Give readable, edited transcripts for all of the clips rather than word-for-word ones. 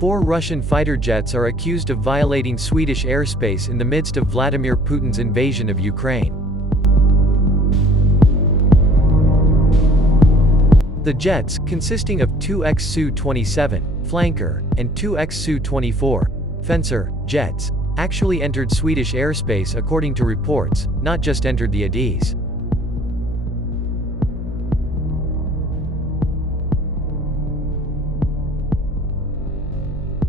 4 Russian fighter jets are accused of violating Swedish airspace in the midst of Vladimir Putin's invasion of Ukraine. The jets, consisting of 2 Su-27 flanker and 2 Su-24 Fencer jets, actually entered Swedish airspace according to reports, not just entered the ADs.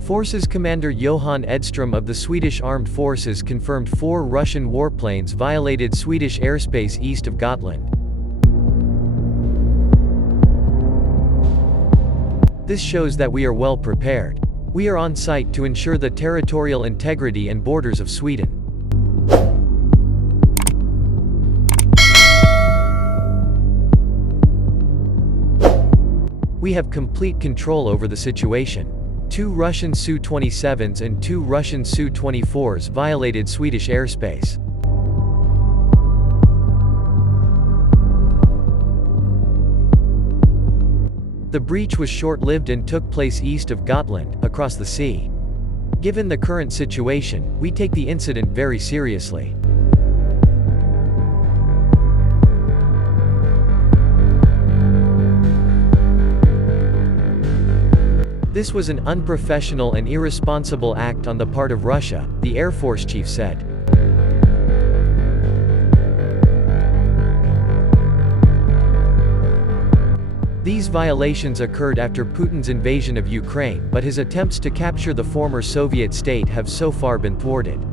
Forces Commander Johan Edström of the Swedish Armed Forces confirmed 4 Russian warplanes violated Swedish airspace east of Gotland. This shows that we are well prepared. We are on site to ensure the territorial integrity and borders of Sweden. We have complete control over the situation. 2 Russian Su-27s and 2 Russian Su-24s violated Swedish airspace. The breach was short-lived and took place east of Gotland, across the sea. Given the current situation, we take the incident very seriously. This was an unprofessional and irresponsible act on the part of Russia, the Air Force chief said. These violations occurred after Putin's invasion of Ukraine, but his attempts to capture the former Soviet state have so far been thwarted.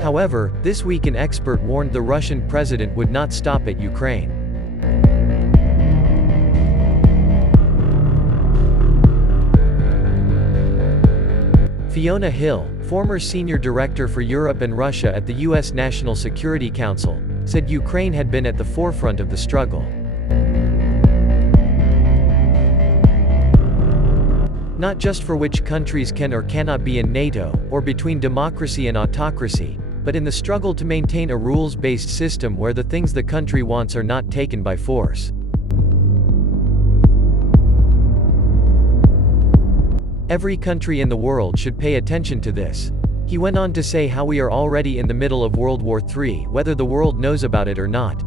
However, this week an expert warned the Russian president would not stop at Ukraine. Fiona Hill, former senior director for Europe and Russia at the U.S. National Security Council, said Ukraine had been at the forefront of the struggle. Not just for which countries can or cannot be in NATO, or between democracy and autocracy, but in the struggle to maintain a rules-based system where the things the country wants are not taken by force. Every country in the world should pay attention to this. He went on to say how we are already in the middle of World War III, whether the world knows about it or not.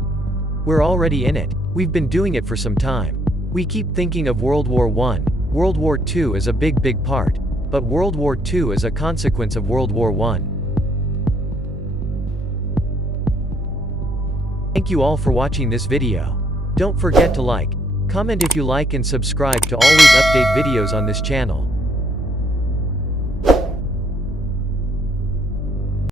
We're already in it. We've been doing it for some time. We keep thinking of World War I, World War II as a big part, but World War II is a consequence of World War I. Thank you all for watching this video. Don't forget to like, comment if you like and subscribe to always update videos on this channel.